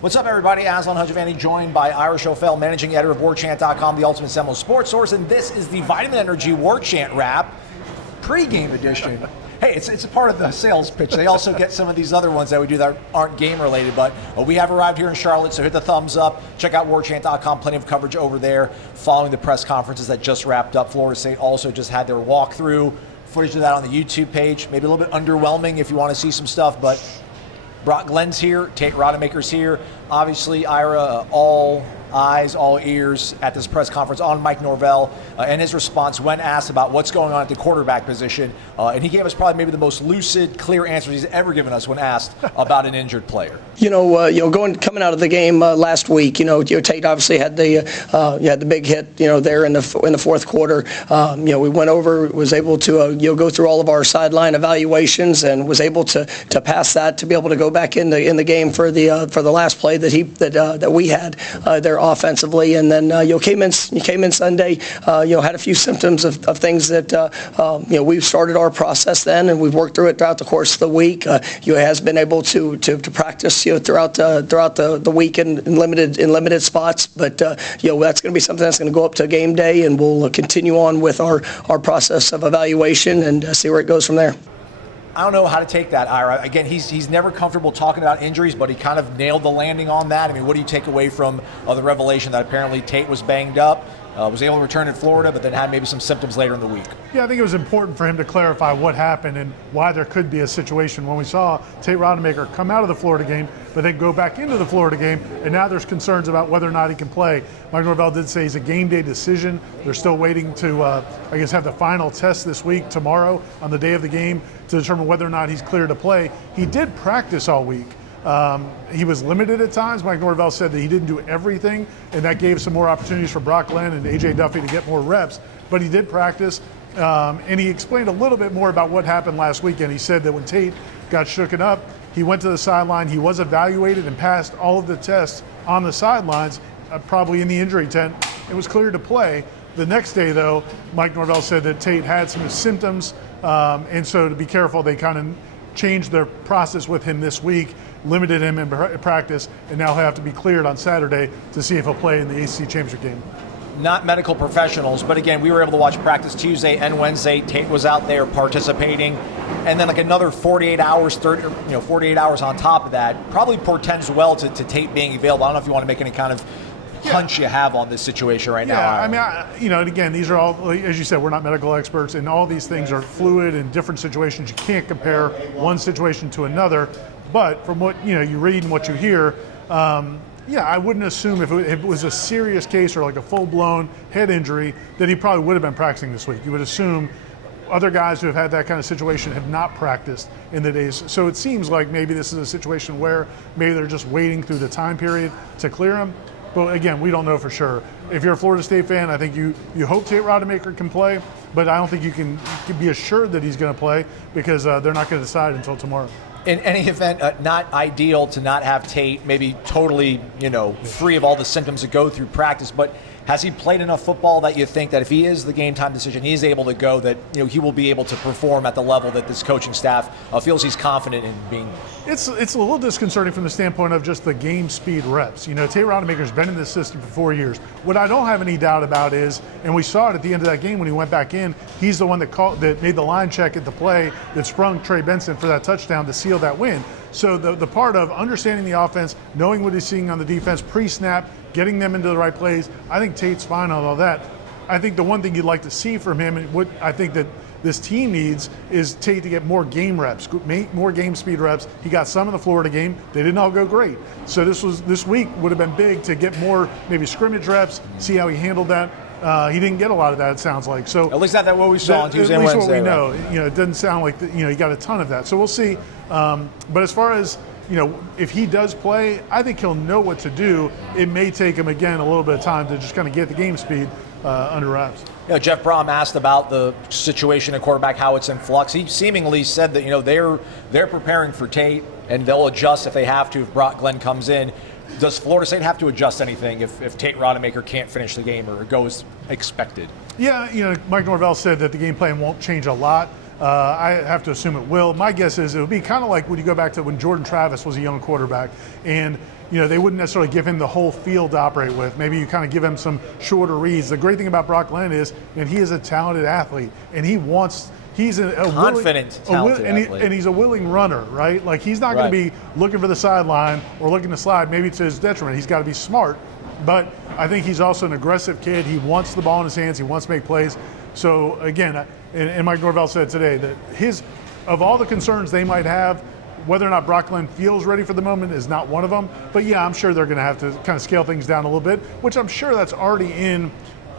What's up, everybody? Aslan Hajivandi, joined by Ira Schoffel, managing editor of Warchant.com, the ultimate Seminoles sports source, and this is the Vitamin Energy Warchant wrap, pre-game edition. Hey, it's a part of the sales pitch. They also get some of these other ones that we do that aren't game-related, but we have arrived here in Charlotte, so hit the thumbs up. Check out Warchant.com, plenty of coverage over there following the press conferences that just wrapped up. Florida State also just had their walkthrough, footage of that on the YouTube page. Maybe a little bit underwhelming if you want to see some stuff, but Brock Glenn's here, Tate Rodemaker's here. Obviously, Ira, all eyes, all ears at this press conference on Mike Norvell and his response when asked about what's going on at the quarterback position. And he gave us probably maybe the most lucid, clear answers he's ever given us when asked about an injured player. Coming out of the game last week, Tate obviously had the big hit, there in the fourth quarter. We went over, was able to go through all of our sideline evaluations and was able to pass that to be able to go back in the game for the last play that we had there offensively. And then came in Sunday, had a few symptoms of things that we've started our process then, and we've worked through it throughout the course of the week. Has been able to practice throughout the week in limited spots, but that's going to be something that's going to go up to game day, and we'll continue on with our process of evaluation and see where it goes from there. I don't know how to take that, Ira. Again, he's never comfortable talking about injuries, but he kind of nailed the landing on that. I mean, what do you take away from the revelation that apparently Tate was banged up, was able to return in Florida, but then had maybe some symptoms later in the week? Yeah, I think it was important for him to clarify what happened and why there could be a situation when we saw Tate Rodemaker come out of the Florida game, but then go back into the Florida game, and now there's concerns about whether or not he can play. Mike Norvell did say it's a game day decision. They're still waiting to, have the final test this week, tomorrow, on the day of the game, to determine whether or not he's clear to play. He did practice all week. He was limited at times. Mike Norvell said that he didn't do everything, and that gave some more opportunities for Brock Glenn and A.J. Duffy to get more reps. But he did practice, and he explained a little bit more about what happened last weekend. He said that when Tate got shooken up, he went to the sideline. He was evaluated and passed all of the tests on the sidelines, probably in the injury tent. It was clear to play. The next day, though, Mike Norvell said that Tate had some symptoms, and so to be careful, they kind of changed their process with him this week, limited him in practice, and now he'll have to be cleared on Saturday to see if he'll play in the ACC Championship game. Not medical professionals, but again, we were able to watch practice Tuesday and Wednesday. Tate was out there participating, and then like another 48 hours, 48 hours on top of that probably portends well to Tate being available. I don't know if you want to make any kind of hunch you have on this situation right now. Yeah, I mean, and again, these are all, as you said, we're not medical experts, and all these things are fluid in different situations. You can't compare one situation to another, but from what you read and what you hear, I wouldn't assume if it was a serious case or like a full-blown head injury that he probably would have been practicing this week. You would assume other guys who have had that kind of situation have not practiced in the days. So it seems like maybe this is a situation where maybe they're just waiting through the time period to clear him. But again, we don't know for sure. If you're a Florida State fan, I think you hope Tate Rodemaker can play, but I don't think you can be assured that he's going to play because they're not going to decide until tomorrow. In any event, not ideal to not have Tate maybe totally, free of all the symptoms that go through practice, but has he played enough football that you think that if he is the game time decision, he's able to go, that he will be able to perform at the level that this coaching staff feels he's confident in being? It's a little disconcerting from the standpoint of just the game speed reps. Tate Rodemaker's been in this system for 4 years. What I don't have any doubt about is, and we saw it at the end of that game when he went back in, he's the one that made the line check at the play that sprung Trey Benson for that touchdown to seal that win. So the part of understanding the offense, knowing what he's seeing on the defense, pre-snap, getting them into the right plays, I think Tate's fine on all that. I think the one thing you'd like to see from him, and what I think that this team needs, is Tate to get more game reps, more game speed reps. He got some in the Florida game. They didn't all go great. So this week would have been big to get more maybe scrimmage reps, see how he handled that. He didn't get a lot of that, it sounds like. So at least not that what we saw on Tuesday and Wednesday. At least what we know. It doesn't sound like he got a ton of that. So we'll see. But as far as if he does play, I think he'll know what to do. It may take him again a little bit of time to just kind of get the game speed under wraps. Jeff Brom asked about the situation at quarterback, how it's in flux. He seemingly said that they're preparing for Tate and they'll adjust if they have to if Brock Glenn comes in. Does Florida State have to adjust anything if Tate Rodemaker can't finish the game or goes expected? Yeah, Mike Norvell said that the game plan won't change a lot. I have to assume it will. My guess is it would be kind of like when you go back to when Jordan Travis was a young quarterback, and they wouldn't necessarily give him the whole field to operate with. Maybe you kind of give him some shorter reads. The great thing about Brock Glenn is, and he is a talented athlete, and he's a confident, talented athlete. And he's a willing runner, right? Like he's not going to be looking for the sideline or looking to slide, maybe to his detriment. He's got to be smart, but I think he's also an aggressive kid. He wants the ball in his hands. He wants to make plays. So again, and Mike Norvell said today that of all the concerns they might have, whether or not Brock Glenn feels ready for the moment is not one of them. But yeah, I'm sure they're going to have to kind of scale things down a little bit, which I'm sure that's already in,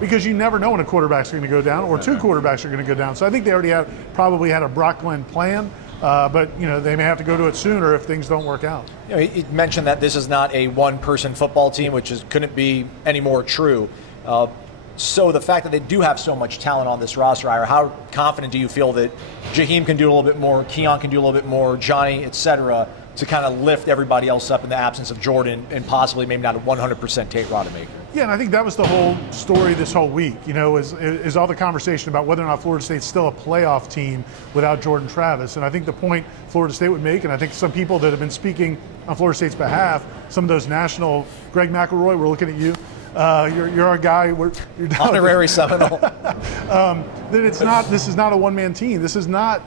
because you never know when a quarterback's going to go down or two quarterbacks are going to go down. So I think they already probably had a Brock Glenn plan, but they may have to go to it sooner if things don't work out. He mentioned that this is not a one-person football team, which couldn't be any more true. So the fact that they do have so much talent on this roster, Ira, how confident do you feel that Jaheim can do a little bit more, Keon can do a little bit more, Johnny, et cetera, to kind of lift everybody else up in the absence of Jordan and possibly maybe not a 100% Tate Rodemaker? Yeah, and I think that was the whole story this whole week, is all the conversation about whether or not Florida State's still a playoff team without Jordan Travis. And I think the point Florida State would make, and I think some people that have been speaking on Florida State's behalf, some of those national, Greg McElroy, we're looking at you. You're our guy. You're honorary Seminole. This is not a one-man team. This is not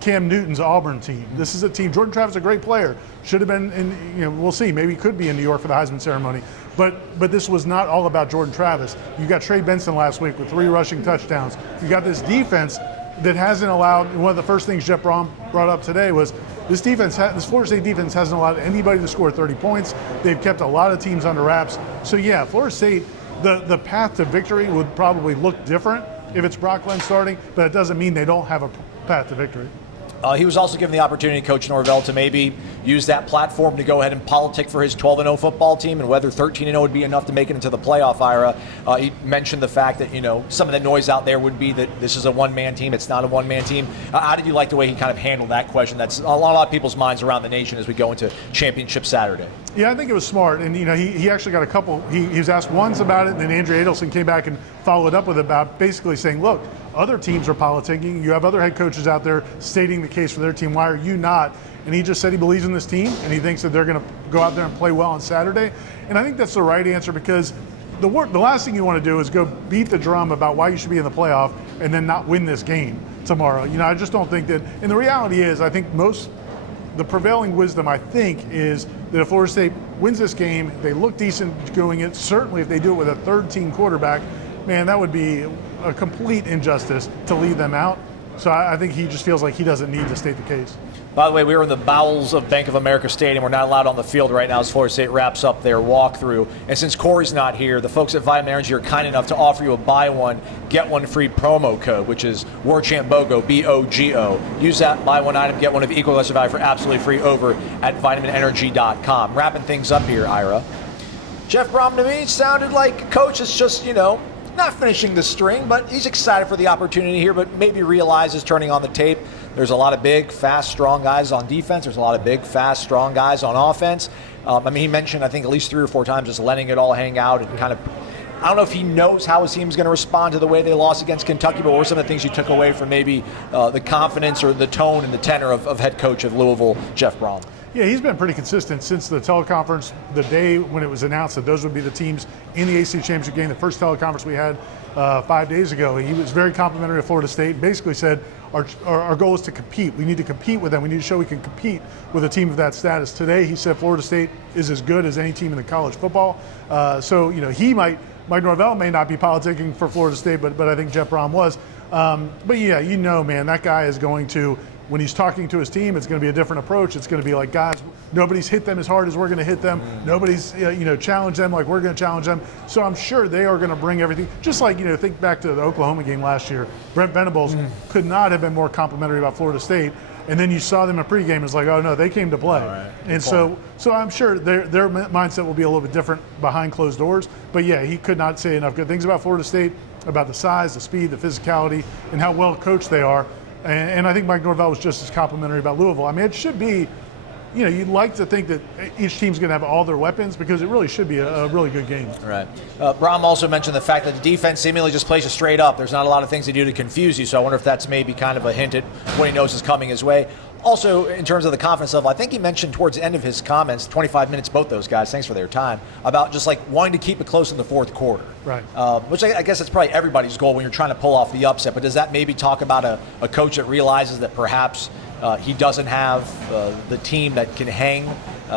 Cam Newton's Auburn team. This is a team. Jordan Travis is a great player. Should have been in. We'll see. Maybe he could be in New York for the Heisman ceremony. But this was not all about Jordan Travis. You got Trey Benson last week with 3 rushing touchdowns. You got this defense that hasn't allowed. One of the first things Jeff Brom brought up today was this Florida State defense hasn't allowed anybody to score 30 points. They've kept a lot of teams under wraps. So yeah, Florida State, the path to victory would probably look different if it's Brock Glenn starting, but it doesn't mean they don't have a path to victory. He was also given the opportunity, Coach Norvell, to maybe use that platform to go ahead and politic for his 12-0 football team and whether 13-0 would be enough to make it into the playoff, Ira. He mentioned the fact that, some of the noise out there would be that this is a one-man team. It's not a one-man team. How did you like the way he kind of handled that question? That's a lot of people's minds around the nation as we go into Championship Saturday. Yeah, I think it was smart. And, he actually got a couple. He was asked once about it, and then Andrew Adelson came back and followed up with it about basically saying, look, other teams are politicking. You have other head coaches out there stating the case for their team. Why are you not? And he just said he believes in this team, and he thinks that they're going to go out there and play well on Saturday. And I think that's the right answer, because the last thing you want to do is go beat the drum about why you should be in the playoff and then not win this game tomorrow. I just don't think that. And the reality is, I think the prevailing wisdom, I think, is that if Florida State wins this game, they look decent doing it. Certainly if they do it with a third-team quarterback, man, that would be a complete injustice to leave them out. So I think he just feels like he doesn't need to state the case. By the way, we are in the bowels of Bank of America Stadium. We're not allowed on the field right now as Florida State wraps up their walkthrough. And since Corey's not here, the folks at Vitamin Energy are kind enough to offer you a buy one, get one free promo code, which is Warchant BOGO, B-O-G-O. Use that, buy one item, get one of equal lesser value for absolutely free over at vitaminenergy.com. Wrapping things up here, Ira. Jeff Brom to me sounded like a coach is just, not finishing the string, but he's excited for the opportunity here, but maybe realizes turning on the tape. There's a lot of big, fast, strong guys on defense. There's a lot of big, fast, strong guys on offense. He mentioned, I think, at least 3 or 4 times just letting it all hang out and kind of, I don't know if he knows how his team's going to respond to the way they lost against Kentucky, but what were some of the things you took away from maybe the confidence or the tone and the tenor of head coach of Louisville, Jeff Brom? Yeah, he's been pretty consistent since the teleconference, the day when it was announced that those would be the teams in the ACC Championship game, the first teleconference we had 5 days ago. He was very complimentary of Florida State, basically said our goal is to compete. We need to compete with them. We need to show we can compete with a team of that status. Today, he said Florida State is as good as any team in the college football. Mike Norvell may not be politicking for Florida State, but I think Jeff Brom was. But yeah, man, that guy is going to, when he's talking to his team, it's going to be a different approach. It's going to be like, guys, nobody's hit them as hard as we're going to hit them. Nobody's, challenged them like we're going to challenge them. So I'm sure they are going to bring everything. Just like, think back to the Oklahoma game last year. Brent Venables could not have been more complimentary about Florida State. And then you saw them in pregame. It's like, oh no, they came to play. Right. And so I'm sure their mindset will be a little bit different behind closed doors. But yeah, he could not say enough good things about Florida State, about the size, the speed, the physicality, and how well coached they are. And I think Mike Norvell was just as complimentary about Louisville. I mean, it should be you'd like to think that each team's going to have all their weapons because it really should be a really good game. Right. Brom also mentioned the fact that the defense seemingly just plays you straight up. There's not a lot of things they do to confuse you, so I wonder if that's maybe kind of a hint at what he knows is coming his way. Also, in terms of the confidence level, I think he mentioned towards the end of his comments, 25 minutes, both those guys, thanks for their time, about just like wanting to keep it close in the fourth quarter. Right. Which I guess that's probably everybody's goal when you're trying to pull off the upset. But does that maybe talk about a coach that realizes that perhaps he doesn't have the team that can hang?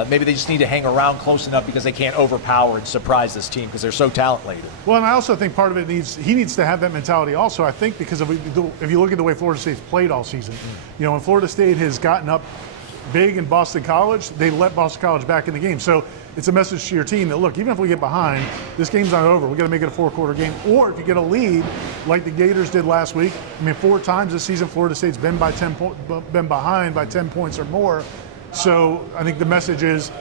Maybe they just need to hang around close enough because they can't overpower and surprise this team because they're so talent-laden. Well, and I also think part of it he needs to have that mentality also, I think, because if you look at the way Florida State's played all season, when Florida State has gotten up big in Boston College, they let Boston College back in the game. So it's a message to your team that, look, even if we get behind, this game's not over. We've got to make it a four-quarter game. Or if you get a lead, like the Gators did last week, 4 times this season Florida State's been behind by 10 points or more. So I think the message is,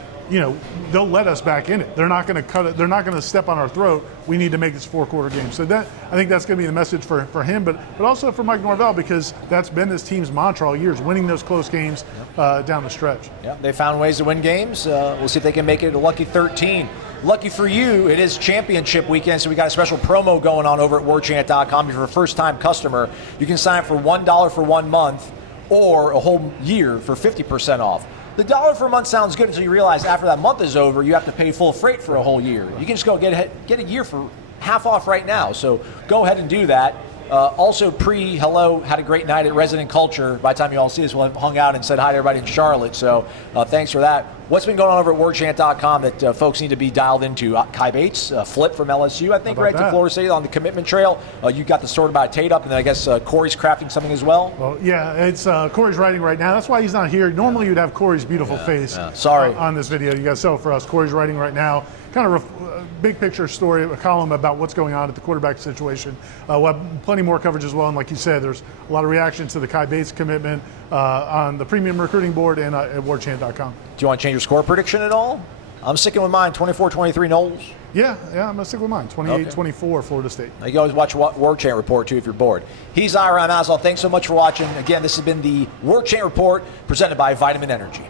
they'll let us back in it. They're not going to cut it. They're not going to step on our throat. We need to make this 4-quarter game. So I think that's going to be the message for him, but also for Mike Norvell, because that's been this team's mantra all year, is winning those close games down the stretch. Yeah, they found ways to win games. We'll see if they can make it a lucky 13. Lucky for you, it is championship weekend, so we got a special promo going on over at warchant.com. If you're a first-time customer, you can sign up for $1 for 1 month or a whole year for 50% off. The $1 for a month sounds good until you realize after that month is over, you have to pay full freight for a whole year. You can just go get a year for half off right now. So go ahead and do that. Also, hello, had a great night at Resident Culture. By the time you all see this, we'll have hung out and said hi to everybody in Charlotte. So thanks for that. What's been going on over at warchant.com that folks need to be dialed into? Kai Bates, flip from LSU, I think, right to Florida State on the commitment trail. You got the story about Tate up, and then I guess Corey's crafting something as well. Well, yeah, it's Corey's writing right now. That's why he's not here. Normally you'd have Corey's beautiful face on this video. You got to sell it for us. Corey's writing right now. Kind of a big picture story, a column about what's going on at the quarterback situation. We'll have plenty more coverage as well. And like you said, there's a lot of reactions to the Kai Bates commitment on the premium recruiting board and at warchant.com. Do you want to change your score prediction at all? I'm sticking with mine, 24-23 Noles. Yeah, I'm going to stick with mine, 28-24 Florida State. You can always watch Warchant Report, too, if you're bored. He's Ira, I'm Aslan. Thanks so much for watching. Again, this has been the Warchant Report presented by Vitamin Energy.